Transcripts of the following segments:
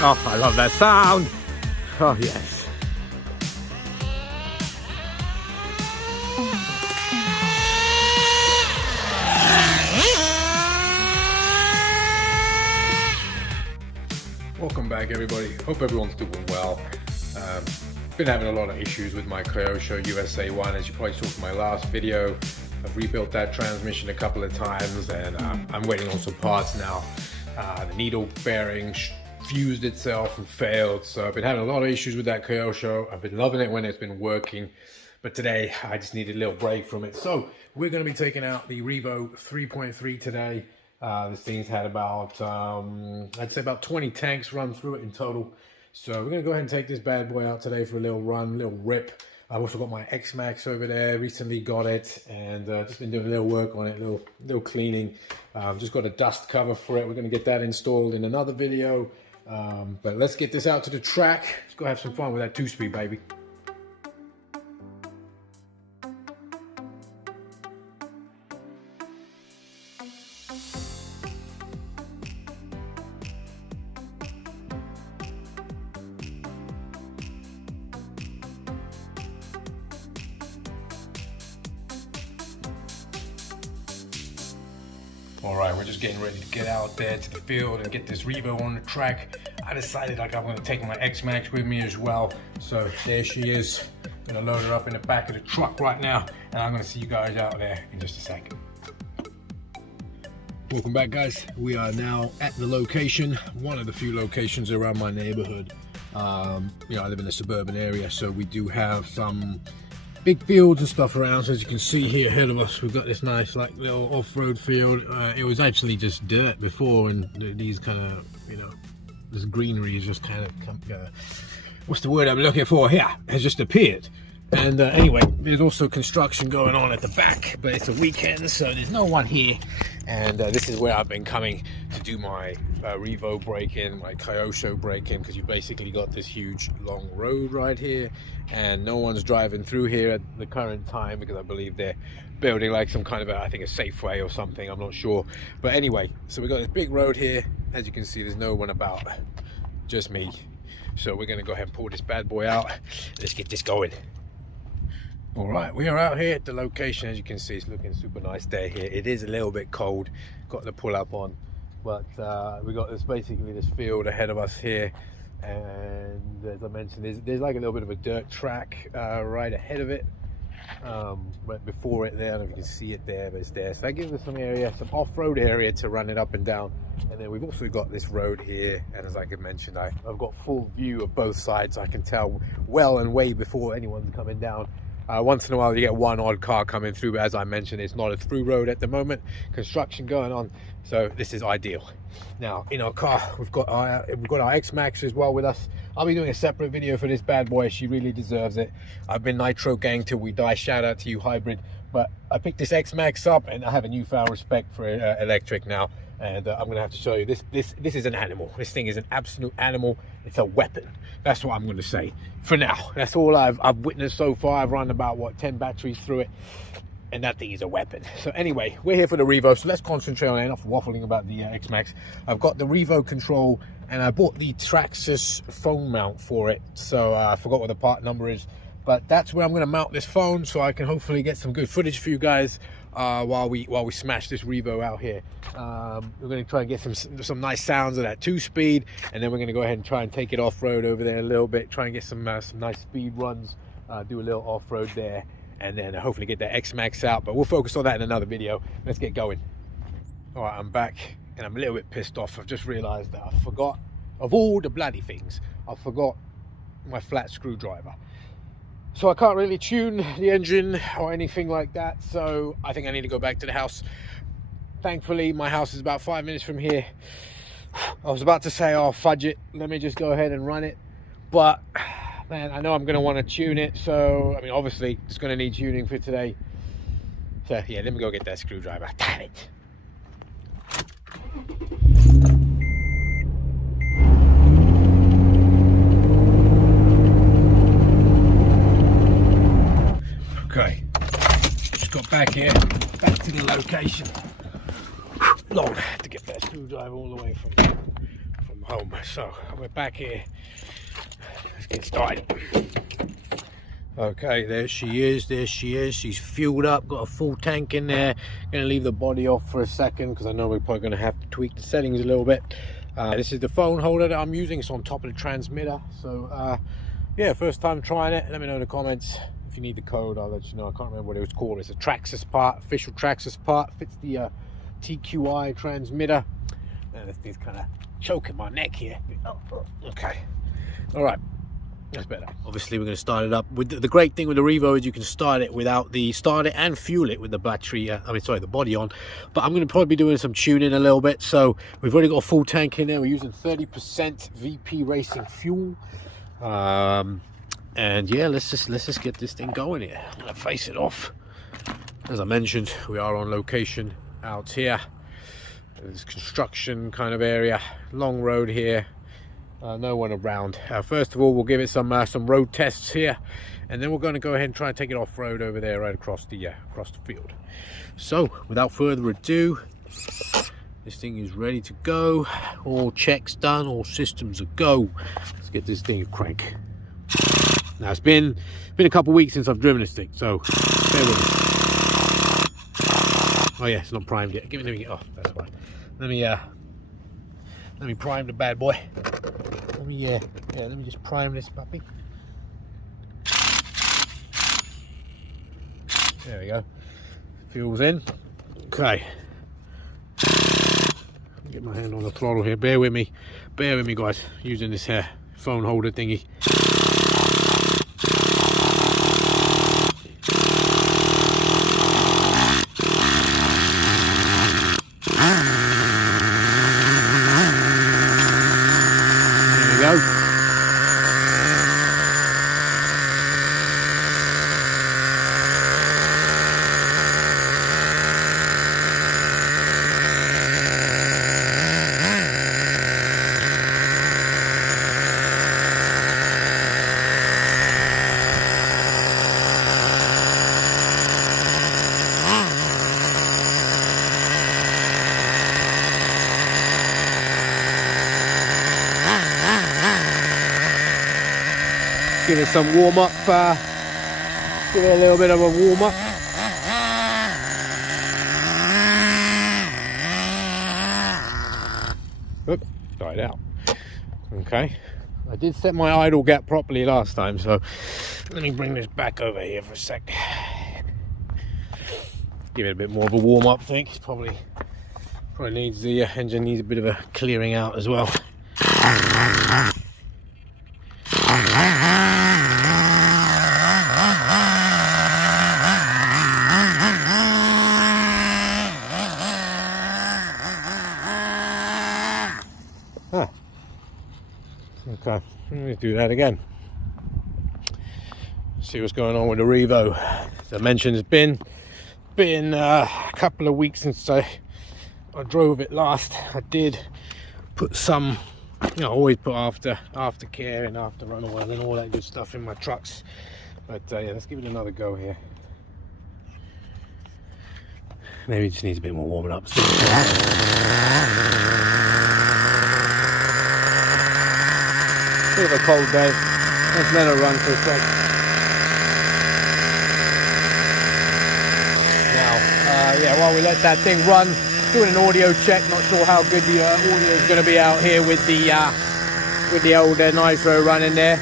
Oh, I love that sound. Oh, yes. Welcome back, everybody. Hope everyone's doing well. Been having a lot of issues with my Kyosho USA-1, as you probably saw from my last video. I've rebuilt that transmission a couple of times, and I'm waiting on some parts now. The needle bearing fused itself and failed, so I've been having a lot of issues with that Kyosho. I've been loving it when it's been working, but today I just needed a little break from it. So we're going to be taking out the Revo 3.3 today. This thing's had about, I'd say about 20 tanks run through it in total. So we're going to go ahead and take this bad boy out today for a little run, a little rip. I've also got my T-Maxx over there, recently got it, and just been doing a little work on it, little cleaning. Just got a dust cover for it. We're going to get that installed in another video. But let's get this out to the track. Let's go have some fun with that 2-speed, baby. Alright, we're just getting ready to get out there to the field and get this Revo on the track. I decided I'm going to take my T-Maxx with me as well. So there she is. I'm going to load her up in the back of the truck right now, and I'm going to see you guys out there in just a second. Welcome back, guys. We are now at the location, one of the few locations around my neighborhood. I live in a suburban area, so we do have some big fields and stuff around. So as you can see here ahead of us, we've got this nice like little off-road field. It was actually just dirt before, and these kind of, this greenery is just kind of what's the word I'm looking for here, has just appeared. And anyway, there's also construction going on at the back, but it's a weekend, so there's no one here. And this is where I've been coming to do my Revo break-in, my Kyosho break-in, because you basically got this huge long road right here, and no one's driving through here at the current time, because I believe they're building like some kind of I think a Safeway or something, I'm not sure. But anyway, so we got this big road here. As you can see, there's no one about, just me. So we're going to go ahead and pull this bad boy out. Let's get this going. All right, we are out here at the location. As you can see, it's looking super nice day here. It is a little bit cold, got the pull up on, but we got basically this field ahead of us here, and as I mentioned, there's like a little bit of a dirt track right ahead of it, right before it there. I don't know if you can see it there, but it's there. So that gives us some area, some off-road area to run it up and down. And then we've also got this road here, and as I mentioned, I've got full view of both sides. I can tell well and way before anyone's coming down. Once in a while you get one odd car coming through, but as I mentioned, it's not a through road at the moment, construction going on, so this is ideal. Now in our car we've got our T-Maxx as well with us. I'll be doing a separate video for this bad boy. She really deserves it. I've been Nitro gang till we die, shout out to you hybrid. But I picked this T-Maxx up, and I have a newfound respect for electric now, and I'm gonna have to show you this is an animal. This thing is an absolute animal. It's a weapon. That's what I'm going to say for now. That's all I've witnessed so far. I've run about 10 batteries through it, and that thing is a weapon. So anyway, we're here for the Revo, so let's concentrate on it. Enough waffling about the T-Maxx. I've got the Revo control, and I bought the Traxxas phone mount for it, so I forgot what the part number is, but that's where I'm going to mount this phone, so I can hopefully get some good footage for you guys while we smash this Revo out here. We're going to try and get some nice sounds of that 2-speed, and then we're going to go ahead and try and take it off-road over there a little bit, try and get some nice speed runs, do a little off-road there, and then hopefully get that T-Maxx out. But we'll focus on that in another video. Let's get going. All right, I'm back, and I'm a little bit pissed off. I've just realized that I forgot, of all the bloody things, I forgot my flat screwdriver. So I can't really tune the engine or anything like that, so I think I need to go back to the house. Thankfully, my house is about 5 minutes from here. I was about to say, oh, fudge it, let me just go ahead and run it. But, man, I know I'm going to want to tune it, so, I mean, obviously, it's going to need tuning for today. So, yeah, let me go get that screwdriver. Damn it. Okay, just got back here, back to the location. Long to get that screwdriver all the way from home. So we're back here. Let's get started. Okay, there she is. She's fueled up, got a full tank in there. Gonna leave the body off for a second because I know we're probably gonna have to tweak the settings a little bit. This is the phone holder that I'm using. It's on top of the transmitter. So yeah, first time trying it. Let me know in the comments. If you need the code, I'll let you know. I can't remember what it was called. It's a Traxxas part, official Traxxas part. Fits the TQI transmitter. And this thing's kind of choking my neck here. Okay, all right. That's better. Obviously, we're going to start it up. With the great thing with the Revo is you can start it and fuel it with the battery. The body on. But I'm going to probably be doing some tuning a little bit. So we've already got a full tank in there. We're using 30% VP Racing fuel. And yeah, let's just get this thing going here. I'm going to face it off. As I mentioned, we are on location out here. This construction kind of area. Long road here. No one around. First of all, we'll give it some road tests here, and then we're going to go ahead and try and take it off road over there, right across the field. So, without further ado, this thing is ready to go. All checks done, all systems are go. Let's get this thing a crank. Now it's been a couple of weeks since I've driven this thing, so bear with me. Oh yeah, it's not primed yet. Let me. Oh, that's fine. Let me prime the bad boy. Let me just prime this puppy. There we go. Fuel's in. Okay. Get my hand on the throttle here. Bear with me, guys. Using this phone holder thingy. Give it some warm up, give it a little bit of a warm up. Oop, died out. Okay, I did set my idle gap properly last time, so let me bring this back over here for a sec. Give it a bit more of a warm up, I think. It's probably needs the engine needs a bit of a clearing out as well. Okay, let me do that again. See what's going on with the Revo. As I mentioned, it's been a couple of weeks since I drove it last. I did put some, I always put aftercare and after run oil and all that good stuff in my trucks. But yeah, let's give it another go here. Maybe it just needs a bit more warming up. Bit of a cold day. Let's let her run for a sec. Now, yeah, while we let that thing run, doing an audio check. Not sure how good the audio is going to be out here with the old Nitro running there.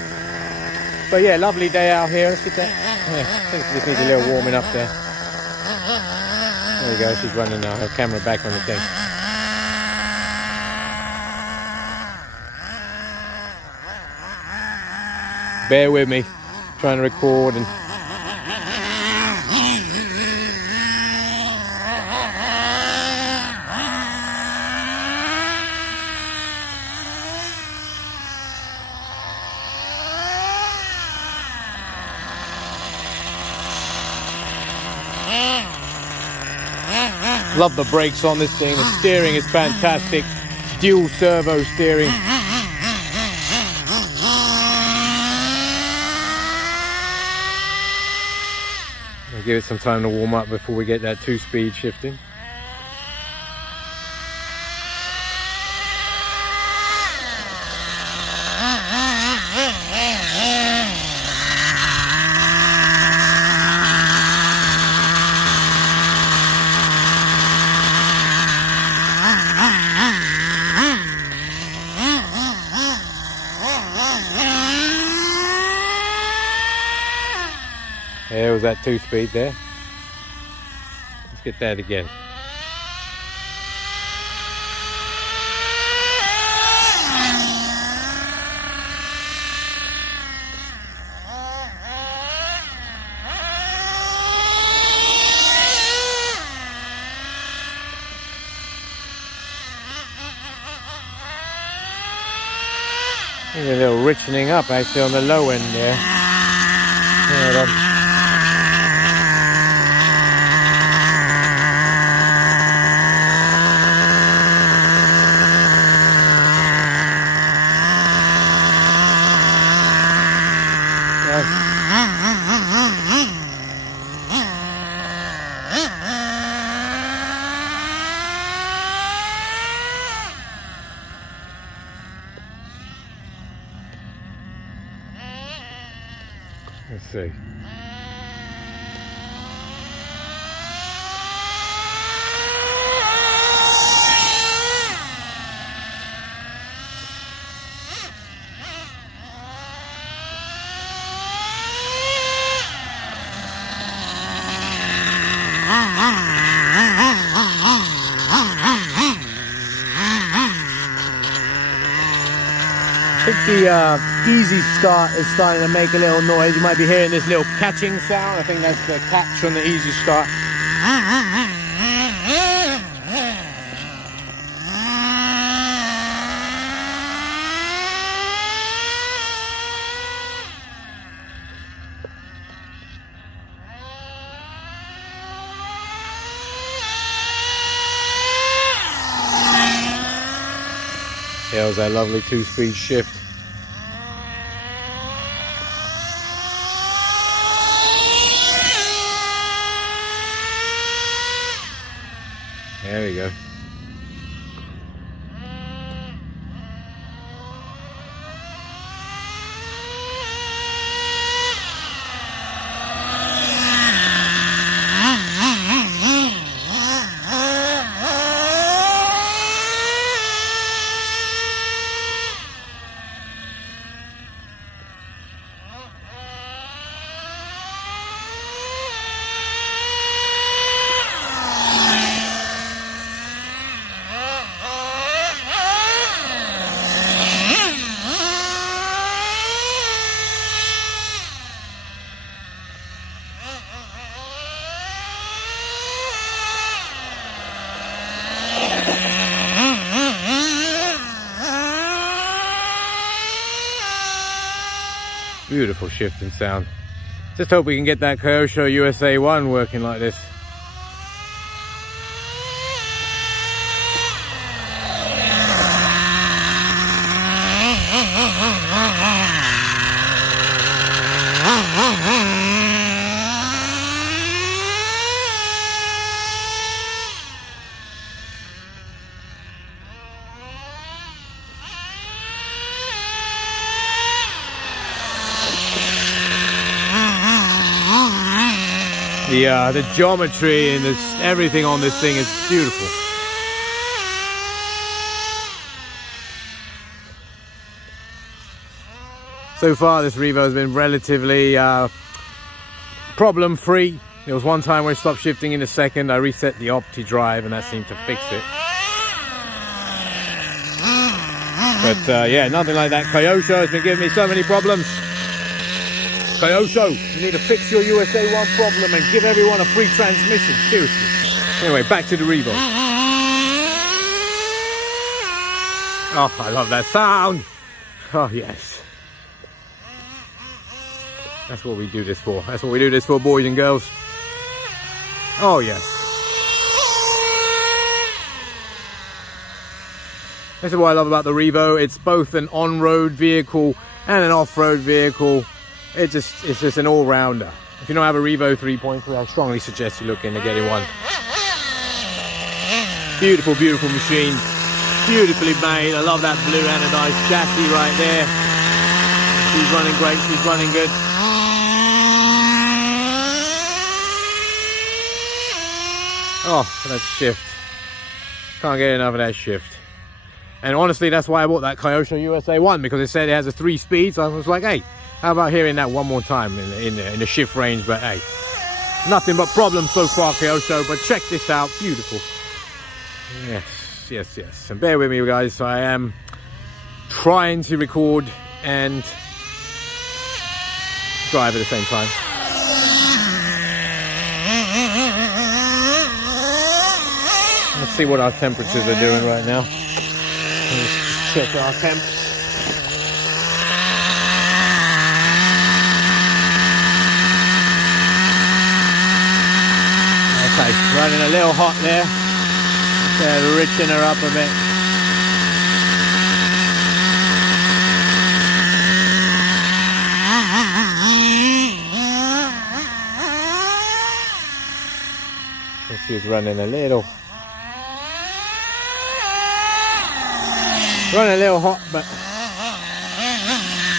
But yeah, lovely day out here. Let's get that. Yeah, I think we just need a little warming up there. There you go. She's running now. Her camera back on the thing. Bear with me, trying to record and love the brakes on this thing. The steering is fantastic. Dual servo steering. I'll give it some time to warm up before we get that 2-speed shifting. There was that 2-speed there. Let's get that again. A little richening up actually on the low end there. Hold on. Let's see. I think the easy start is starting to make a little noise. You might be hearing this little catching sound. I think that's the catch on the easy start. There was that lovely 2-speed shift. There we go. Beautiful shifting sound. Just hope we can get that Kyosho USA-1 working like this. The geometry and everything on this thing is beautiful. So far this Revo has been relatively problem free. There was one time where it stopped shifting in a second. I reset the Opti drive and that seemed to fix it. But yeah, nothing like that. Kyosho has been giving me so many problems. Kyosho, you need to fix your USA-1 problem and give everyone a free transmission. Seriously. Anyway, back to the Revo. Oh, I love that sound. Oh, yes. That's what we do this for. That's what we do this for, boys and girls. Oh, yes. This is what I love about the Revo. It's both an on-road vehicle and an off-road vehicle. It's just an all-rounder. If you don't have a Revo 3.3, I strongly suggest you look into getting one. Beautiful, beautiful machine. Beautifully made. I love that blue anodized chassis right there. She's running great. She's running good. Oh, that shift. Can't get enough of that shift. And honestly, that's why I bought that Kyosho USA-1, because it said it has a 3-speed. So I was like, hey, How about hearing that one more time in the shift range? But hey, nothing but problems so far, Kyosho. But check this out, beautiful. Yes. And bear with me, guys. I am trying to record and drive at the same time. Let's see what our temperatures are doing right now. Let's check our temps. Okay, running a little hot there. They're riching her up a bit. She's running a little hot, but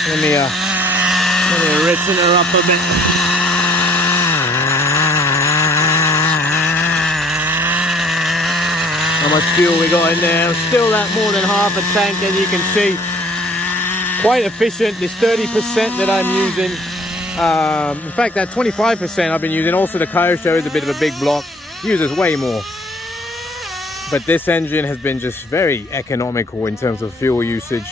let me richen her up a bit. How much fuel we got in there? Still that more than half a tank, as you can see. Quite efficient. This 30% that I'm using, in fact that 25% I've been using. Also the Kyosho is a bit of a big block, uses way more. But this engine has been just very economical in terms of fuel usage.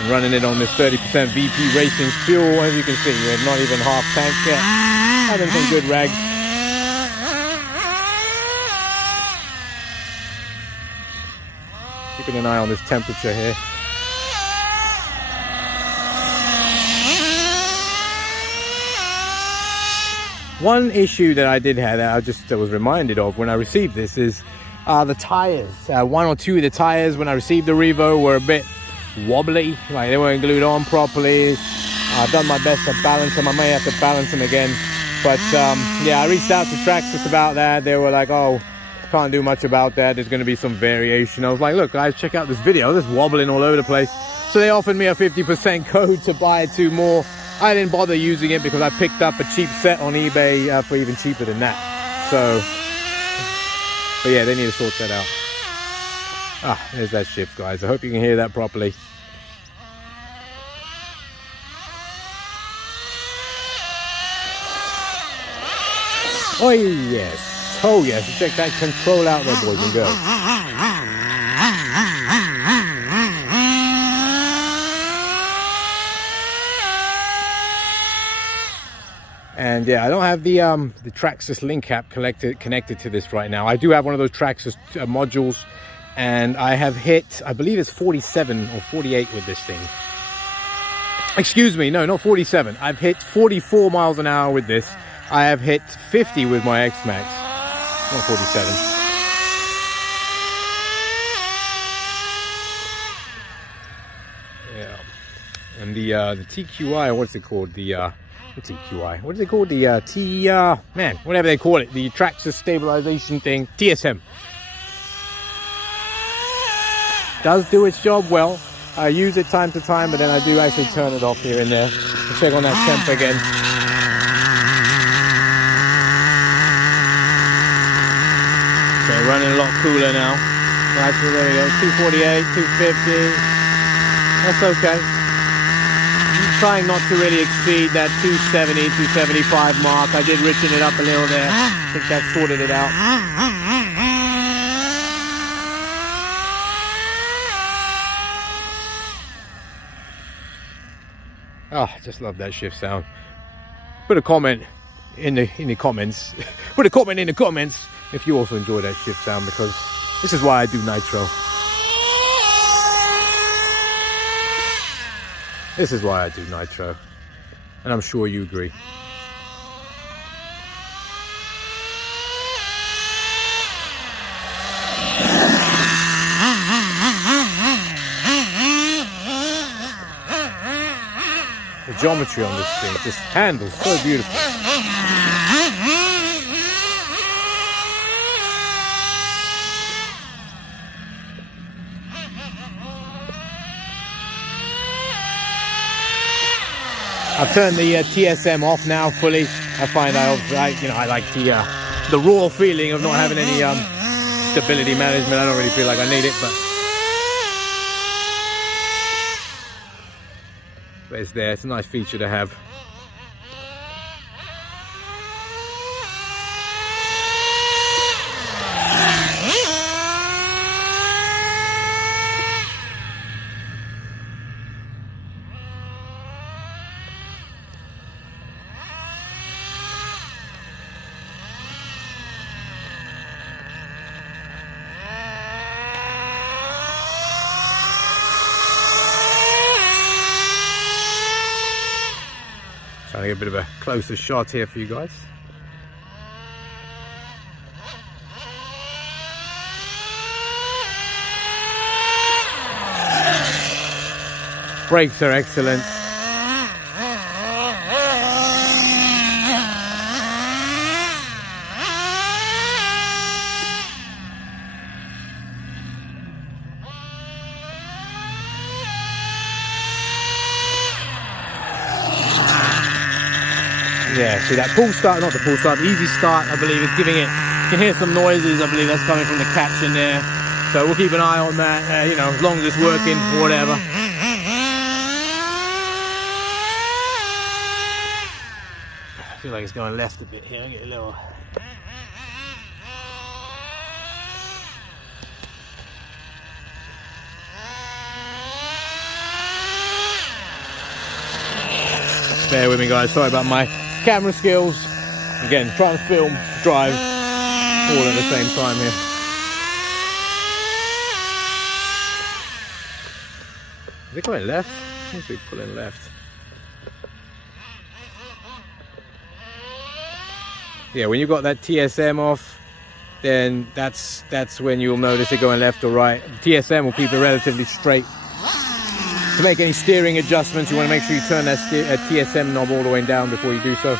And running it on this 30% VP Racing fuel, as you can see, we're not even half tank yet. Having some good rags. Keeping an eye on this temperature here. One issue that I did have that I just was reminded of when I received this is the tires. One or two of the tires when I received the Revo were a bit wobbly, like they weren't glued on properly. I've done my best to balance them. I may have to balance them again, but yeah, I reached out to Traxxas about that. They were like, oh, can't do much about that, there's going to be some variation. I was like, look guys, check out this video, this wobbling all over the place. So they offered me a 50% code to buy 2 more. I didn't bother using it because I picked up a cheap set on eBay for even cheaper than that. So, but yeah, they need to sort that out. Ah, there's that shift, guys. I hope you can hear that properly. Oh yes, check that control out there, boys and girls. And yeah, I don't have the Traxxas link cap connected to this right now. I do have one of those Traxxas modules, and I have hit, I believe it's 47 or 48 with this thing. Excuse me, no, not 47. I've hit 44 miles an hour with this. I have hit 50 with my X-Maxx, not 47. Yeah, and the TQI, what's it called? The TQI, what is it called? The man, whatever they call it, the Traxxas stabilization thing, TSM. Does do its job well. I use it time to time, but then I do actually turn it off here and there. Let's check on that temp again. Okay, running a lot cooler now. Right, so there we go, 248, 250. That's okay. I'm trying not to really exceed that 270, 275 mark. I did richen it up a little there. I think that sorted it out. Oh, I just love that shift sound. Put a comment in the comments. Put a comment in the comments if you also enjoy that shift sound, because this is why I do Nitro. This is why I do Nitro, and I'm sure you agree. The geometry on this thing just handles so beautiful. I've turned the TSM off now fully. I find I like the raw feeling of not having any stability management. I don't really feel like I need it, but but it's there. It's a nice feature to have. Trying to get a bit of a closer shot here for you guys. Brakes are excellent. Yeah, see that pull start, not the pull start, the easy start, I believe, is giving it, you can hear some noises, I believe that's coming from the catch in there. So we'll keep an eye on that, you know, as long as it's working, whatever. I feel like it's going left a bit here, I get a little... Bear with me guys, sorry about my camera skills. Again, trying to film, drive, all at the same time here. Is it going left? Seems to be pulling left. Yeah, when you've got that TSM off, then that's when you'll notice it going left or right. The TSM will keep it relatively straight. To make any steering adjustments, you want to make sure you turn that TSM knob all the way down before you do so.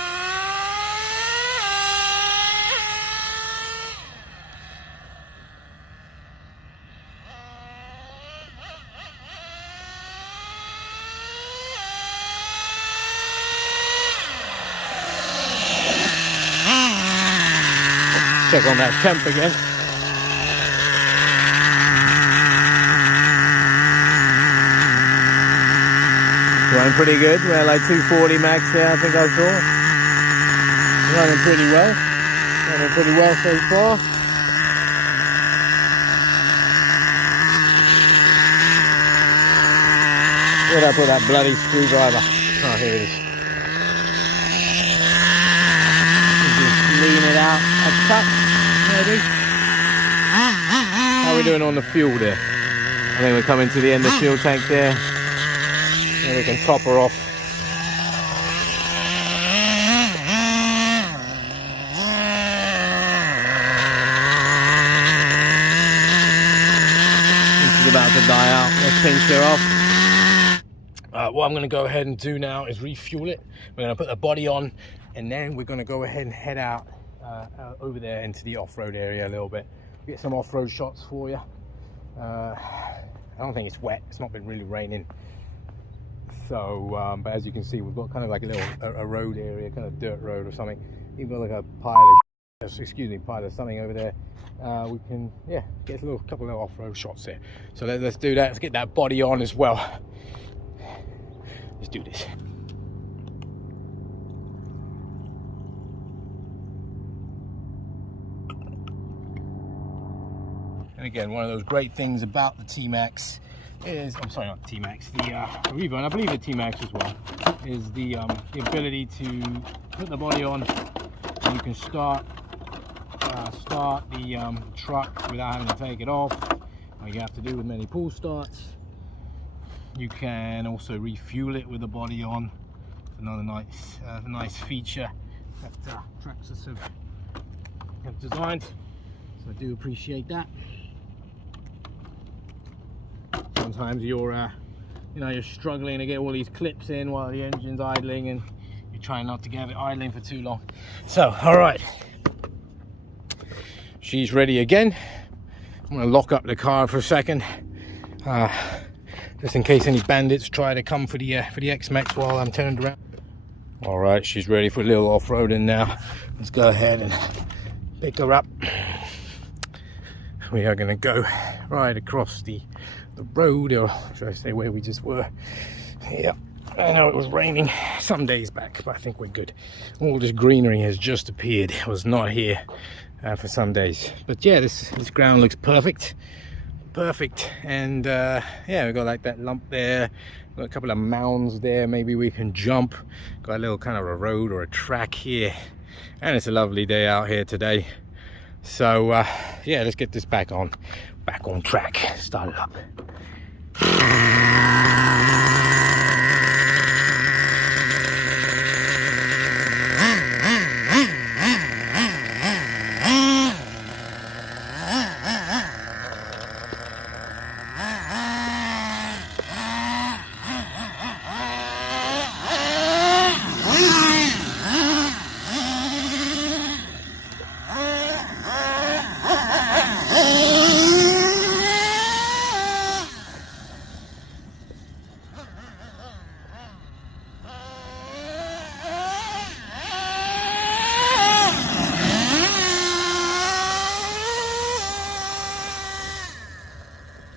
Check on that temp again. Running pretty good. We're like 240 max there, I think I saw. Running pretty well. Running pretty well so far. Where'd I put that bloody screwdriver? Oh, here it is. Just lean it out a touch, maybe. How are we doing on the fuel there? I think we're coming to the end of the fuel tank there. And we can top her off. This is about to die out. Let's pinch her off. What I'm going to go ahead and do now is refuel it. We're going to put the body on, and then we're going to go ahead and head out over there into the off-road area a little bit. Get some off-road shots for you. I don't think it's wet. It's not been really raining. So, but as you can see, we've got kind of like a little a road area, kind of dirt road or something. You've got like a pile of something over there. We can, yeah, get a couple of little off-road shots there. So let's do that. Let's get that body on as well. Let's do this. And again, one of those great things about the T-Maxx is, I'm sorry, not the T-Maxx, the Revo, and I believe the T-Maxx as well, is the ability to put the body on, and you can start the truck without having to take it off, like you have to do with many pull starts. You can also refuel it with the body on. It's another nice feature that Traxxas have designed, so I do appreciate that. Sometimes you're you're struggling to get all these clips in while the engine's idling, and you're trying not to get it idling for too long. So, all right, she's ready again. I'm going to lock up the car for a second, just in case any bandits try to come for the X-Maxx while I'm turned around. All right, she's ready for a little off-roading now. Let's go ahead and pick her up. We are going to go right across the road, or should I say where we just were. Yeah, I know it was raining some days back, but I think we're good. All this greenery has just appeared. It was not here for some days. But yeah, this ground looks perfect. And yeah, we've got like that lump there. Got a couple of mounds there. Maybe we can jump. Got a little kind of a road or a track here. And it's a lovely day out here today. So yeah, let's get this back on track. Start it up.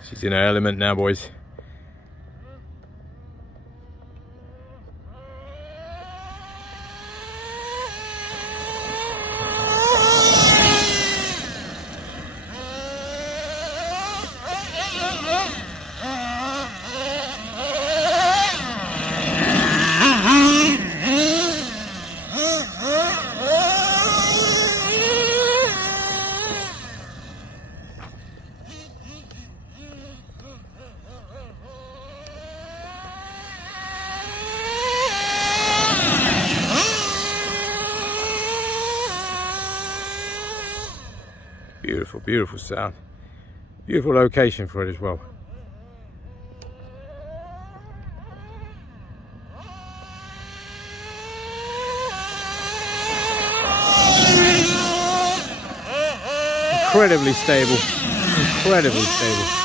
She's in her element now, boys. Beautiful, beautiful sound. Beautiful location for it as well. Incredibly stable. Incredibly stable.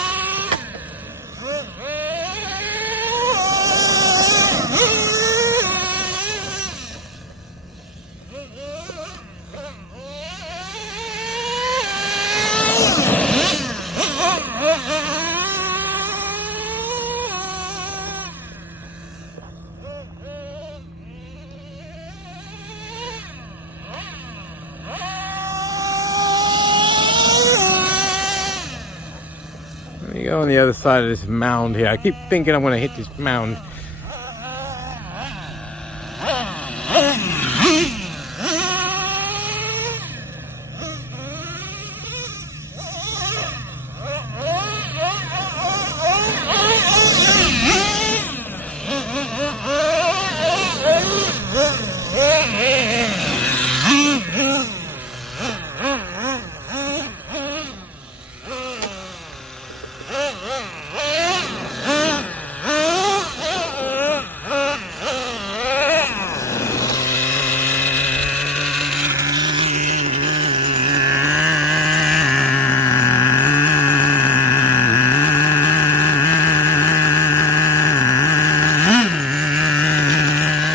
Go on the other side of this mound here. I keep thinking I'm going to hit this mound.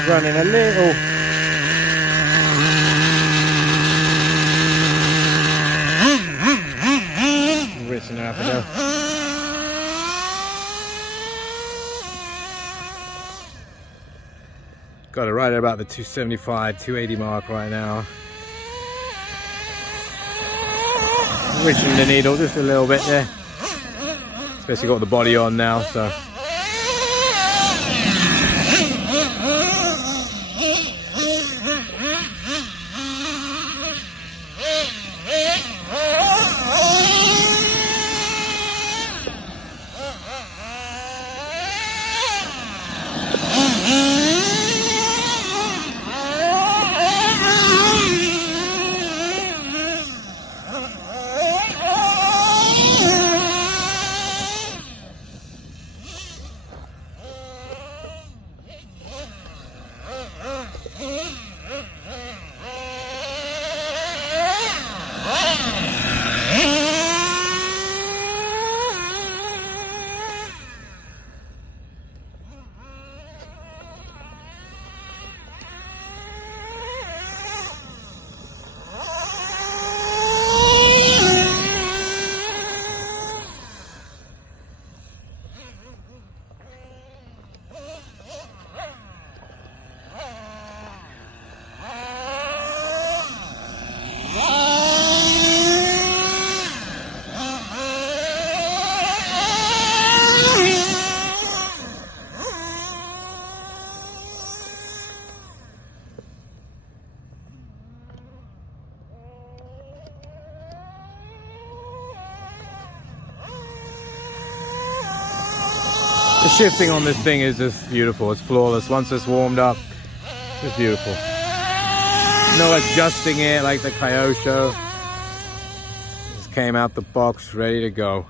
Running a little rinsing her up a little. Got it right at about the 275, 280 mark right now. Switching the needle just a little bit there. Especially got the body on now, so. The shifting on this thing is just beautiful. It's flawless. Once it's warmed up, it's beautiful. No adjusting it like the Kyosho. Just came out the box ready to go.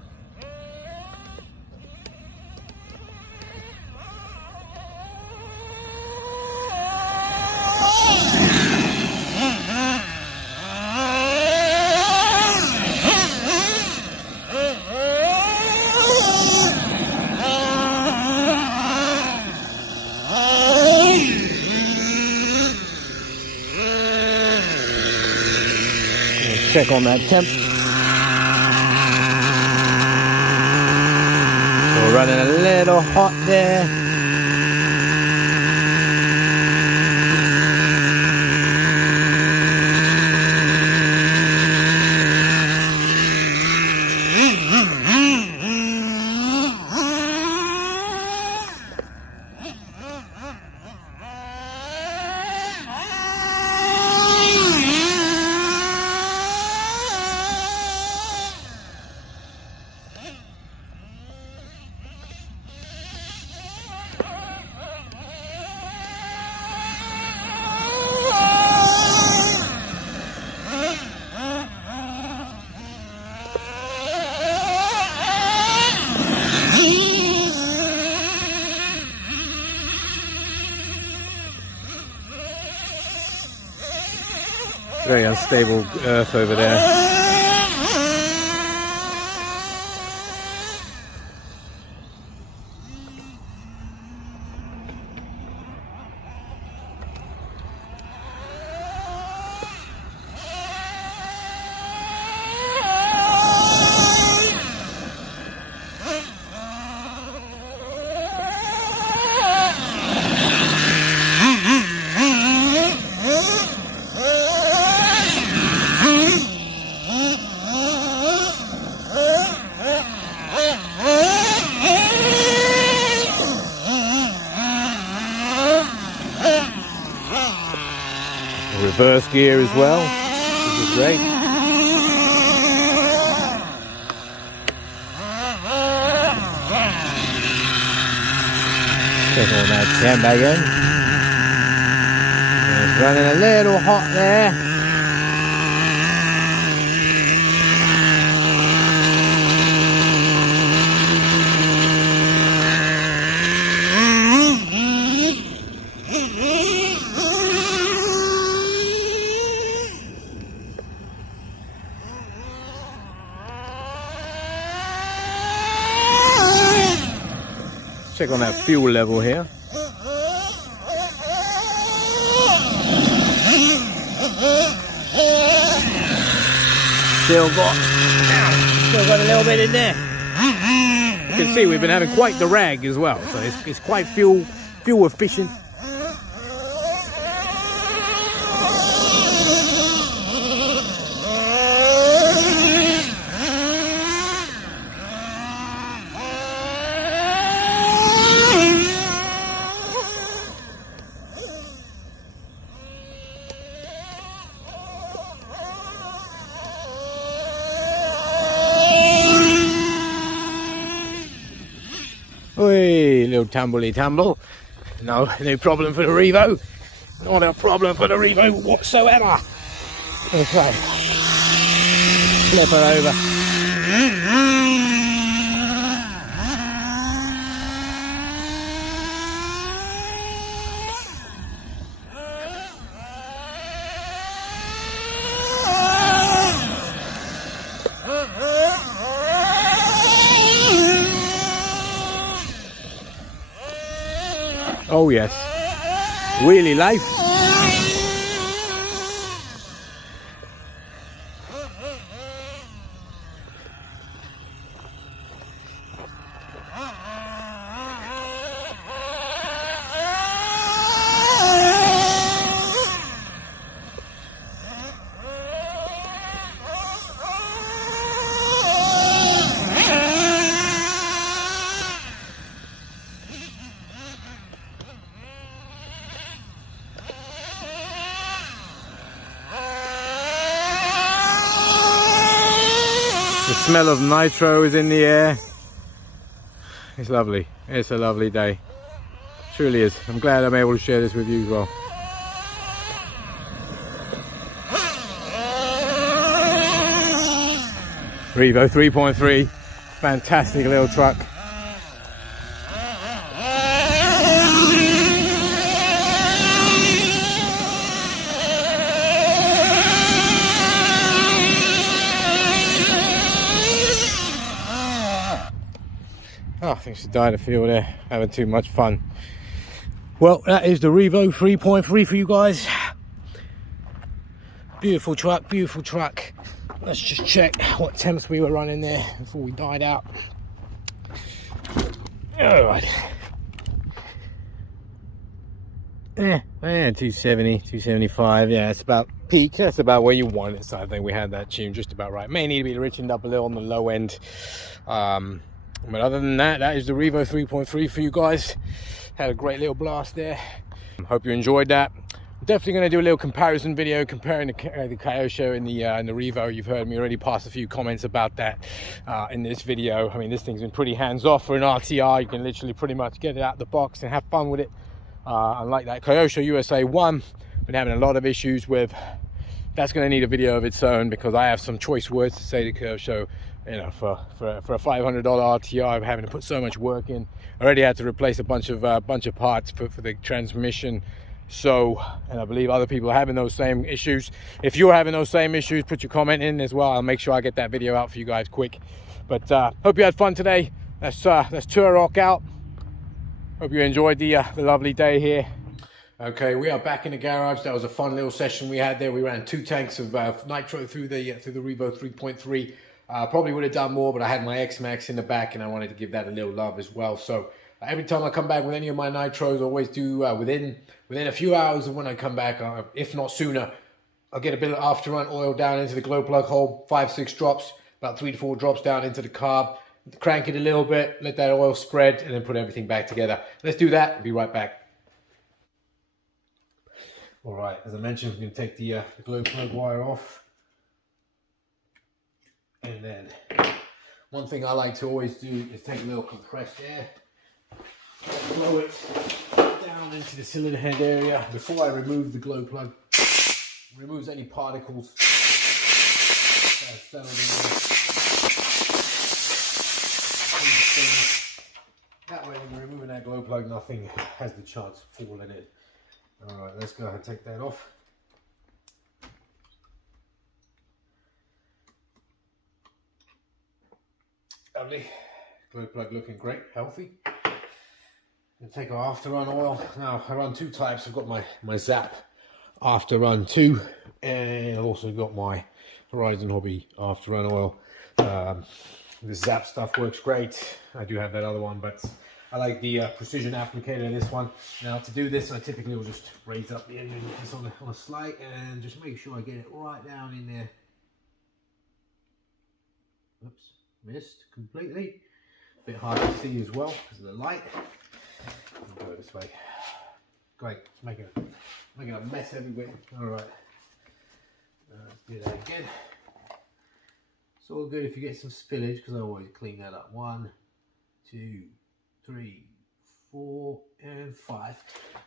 Check on that temp. We're running a little hot there. Very unstable earth over there. Reverse gear as well, which is great. Check on that temp again. It's running a little hot there. Check on that fuel level here. Still got a little bit in there. You can see we've been having quite the rag as well, so it's quite fuel efficient. Oi, little tumbley tumble. No problem for the Revo. Not a problem for the Revo whatsoever. Okay. Flip her over. Oh yes, wheelie life. The smell of nitro is in the air. It's lovely. It's a lovely day. Truly is. I'm glad I'm able to share this with you as well. Revo 3.3, fantastic little truck. Oh, I think she died of feel there, having too much fun. Well, that is the Revo 3.3 for you guys. Beautiful truck, beautiful truck. Let's just check what temps we were running there before we died out. Alright. Yeah, 270, 275. Yeah, it's about peak. That's about where you want it. So I think we had that tune just about right. May need to be richened up a little on the low end. But other than that, that is the Revo 3.3 for you guys. Had a great little blast there. Hope you enjoyed that. I'm definitely going to do a little comparison video comparing the Kyosho and the Revo. You've heard me already pass a few comments about that in this video. I mean, this thing's been pretty hands-off for an RTR. You can literally pretty much get it out of the box and have fun with it. Unlike that Kyosho USA-1, been having a lot of issues with. That's going to need a video of its own because I have some choice words to say to Kyosho. You know, for a $500 RTR, I'm having to put so much work in. I already had to replace a bunch of parts for the transmission. So, and I believe other people are having those same issues. If you're having those same issues, put your comment in as well. I'll make sure I get that video out for you guys quick. But hope you had fun today. Let's tour rock out. Hope you enjoyed the lovely day here. Okay, we are back in the garage. That was a fun little session we had there. We ran 2 tanks of nitro through the Revo 3.3. Probably would have done more, but I had my X-Maxx in the back and I wanted to give that a little love as well. So every time I come back with any of my nitros, I always do within a few hours of when I come back, if not sooner, I'll get a bit of after run oil down into the glow plug hole, 5-6 drops, about 3 to 4 drops down into the carb, crank it a little bit, let that oil spread, and then put everything back together. Let's do that and be right back. All right, as I mentioned, we're going to take the glow plug wire off. And then one thing I like to always do is take a little compressed air, blow it down into the cylinder head area before I remove the glow plug. Removes any particles that have settled in there. That way when you're removing that glow plug, nothing has the chance of falling in. Alright, let's go ahead and take that off. Lovely. Glow plug looking great, healthy. And take our after run oil. Now I run 2 types. I've got my Zap after run 2, and I've also got my Horizon Hobby after run oil. The Zap stuff works great. I do have that other one, but I like the precision applicator in this one. Now to do this, I typically will just raise up the end of this on a slide and just make sure I get it right down in there. Oops. Missed completely. A bit hard to see as well because of the light. I'll go this way. Great, it's making a mess everywhere. Alright. Let's do that again. It's all good if you get some spillage because I always clean that up. 1, 2, 3, 4, and 5.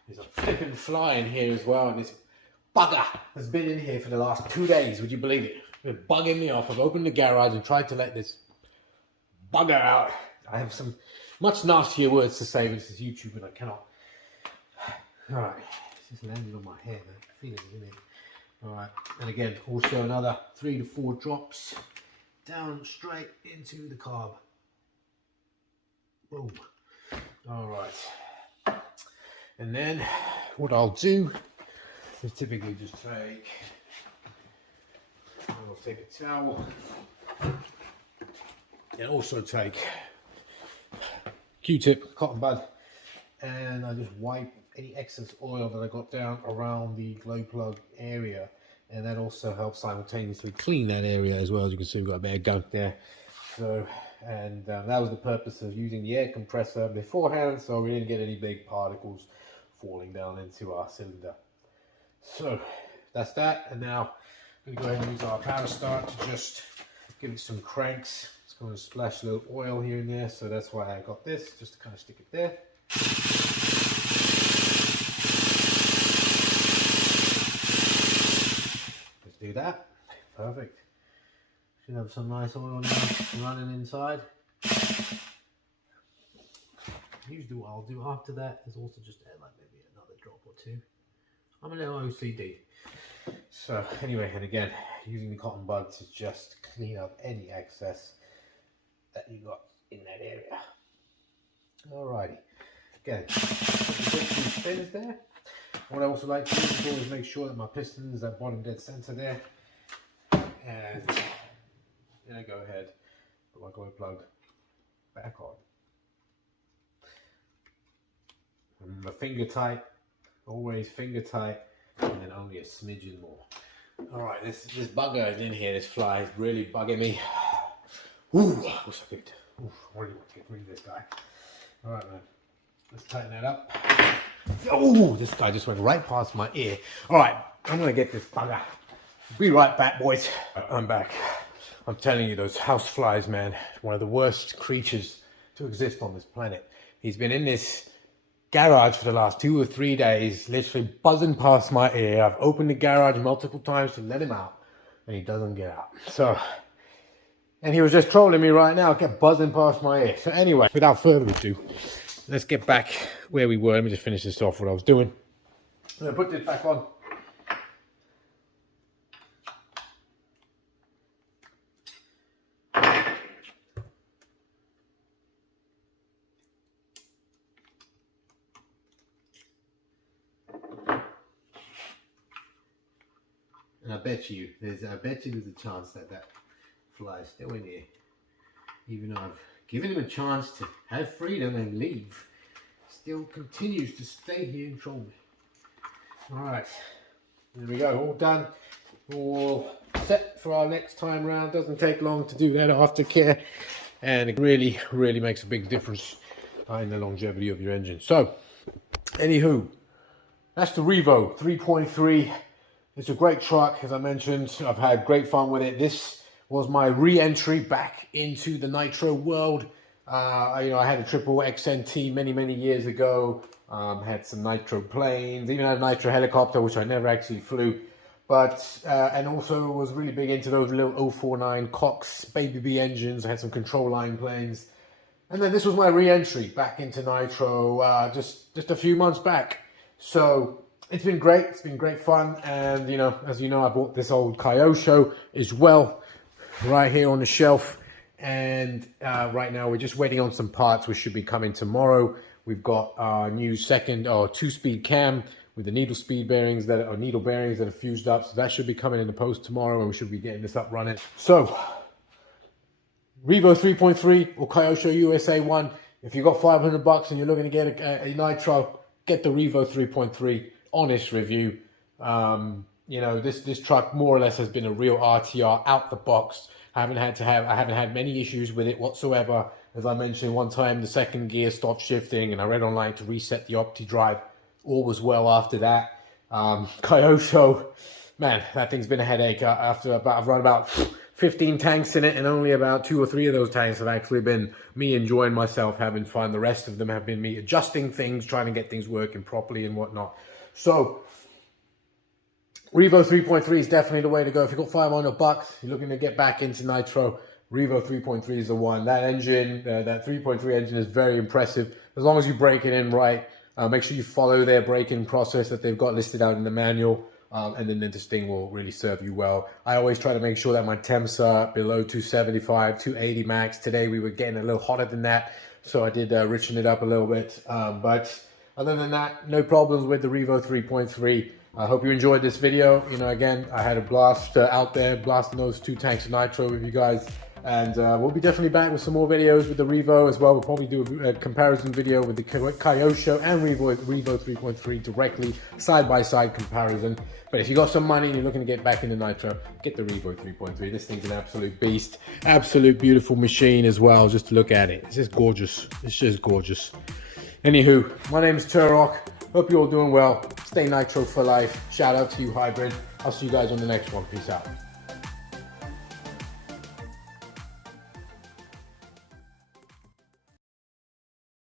There's a flipping fly in here as well, and this bugger has been in here for the last 2 days. Would you believe it? They're bugging me off. I've opened the garage and tried to let this bugger out. I have some much nastier words to say, but this is YouTube and I cannot. Alright, it's just landed on my hair, man. I feel it, isn't it? Alright, and again, also another 3 to 4 drops down straight into the carb. Boom. Alright. And then what I'll do is typically just take a towel and also take Q-tip, cotton bud, and I just wipe any excess oil that I got down around the glow plug area, and that also helps simultaneously clean that area as well. As you can see, we've got a bit of gunk there. So, and that was the purpose of using the air compressor beforehand, so we didn't get any big particles falling down into our cylinder. So that's that, and now I'm going to go ahead and use our power start to just give it some cranks. Let's I want to splash a little oil here and there, so that's why I got this, just to kind of stick it there. Let's do that. Perfect. Should have some nice oil now running inside. Usually what I'll do after that is also just add like maybe another drop or two. I'm a little OCD. So anyway, and again, using the cotton bud to just clean up any excess that you got in that area. Alrighty. Again, the spinners there. What I also like to do is make sure that my piston is at bottom dead center there. And then I go ahead, put my glow plug back on. Remember, finger tight, always finger tight, and then only a smidgen more. Alright, this bugger is in here, this fly is really bugging me. Ooh, what's that good? Ooh, I really want to get rid of this guy. Alright, man, let's tighten that up. Oh, this guy just went right past my ear. Alright, I'm gonna get this bugger. Be right back, boys. I'm back. I'm telling you, those house flies, man, one of the worst creatures to exist on this planet. He's been in this garage for the last 2 or 3 days, literally buzzing past my ear. I've opened the garage multiple times to let him out, and he doesn't get out. So, and he was just trolling me right now, kept buzzing past my ear. So anyway, without further ado, let's get back where we were. Let me just finish this off, what I was doing. I'm gonna put this back on. And I bet you there's a chance that that fly is still in here. Even though I've given him a chance to have freedom and leave, still continues to stay here and troll me. Alright, there we go, all done. All set for our next time round. Doesn't take long to do that aftercare, and it really, really makes a big difference in the longevity of your engine. So, anywho, that's the Revo 3.3. It's a great truck, as I mentioned. I've had great fun with it. This was my re-entry back into the Nitro world. I had a triple XNT many years ago. Had some Nitro planes, even had a Nitro helicopter, which I never actually flew. But, and also was really big into those little 049 Cox Baby B engines. I had some control line planes. And then this was my re-entry back into Nitro just a few months back. So it's been great. It's been great fun. And, as you know, I bought this old Kyosho as well, right here on the shelf. And right now we're just waiting on some parts which should be coming tomorrow. We've got our new second or 2-speed cam with the needle bearings that are fused up. So that should be coming in the post tomorrow, and we should be getting this up running. So Revo 3.3 or Kyosho USA-1. If you got $500 and you're looking to get a Nitro, get the Revo 3.3. Honest review. This truck more or less has been a real RTR out the box. I haven't had many issues with it whatsoever. As I mentioned one time, the second gear stopped shifting, and I read online to reset the Opti drive. All was well after that. Kyosho, man, that thing's been a headache. I've run about 15 tanks in it, and only about 2 or 3 of those tanks have actually been me enjoying myself, having fun. The rest of them have been me adjusting things, trying to get things working properly and whatnot. So Revo 3.3 is definitely the way to go. If you've got $500, you're looking to get back into Nitro, Revo 3.3 is the one. That engine, that 3.3 engine is very impressive. As long as you break it in right, make sure you follow their break-in process that they've got listed out in the manual, and then this thing will really serve you well. I always try to make sure that my temps are below 275, 280 max. Today we were getting a little hotter than that, so I did richen it up a little bit. But other than that, no problems with the Revo 3.3. I hope you enjoyed this video. Again, I had a blast out there, blasting those 2 tanks of Nitro with you guys. And we'll be definitely back with some more videos with the Revo as well. We'll probably do a comparison video with the Kyosho and Revo 3.3 directly, side-by-side comparison. But if you got some money and you're looking to get back into Nitro, get the Revo 3.3. This thing's an absolute beast. Absolute beautiful machine as well, just to look at it. It's just gorgeous. It's just gorgeous. Anywho, my name is Turok. Hope you're all doing well. Stay Nitro for life. Shout out to you, Hybrid. I'll see you guys on the next one. Peace out.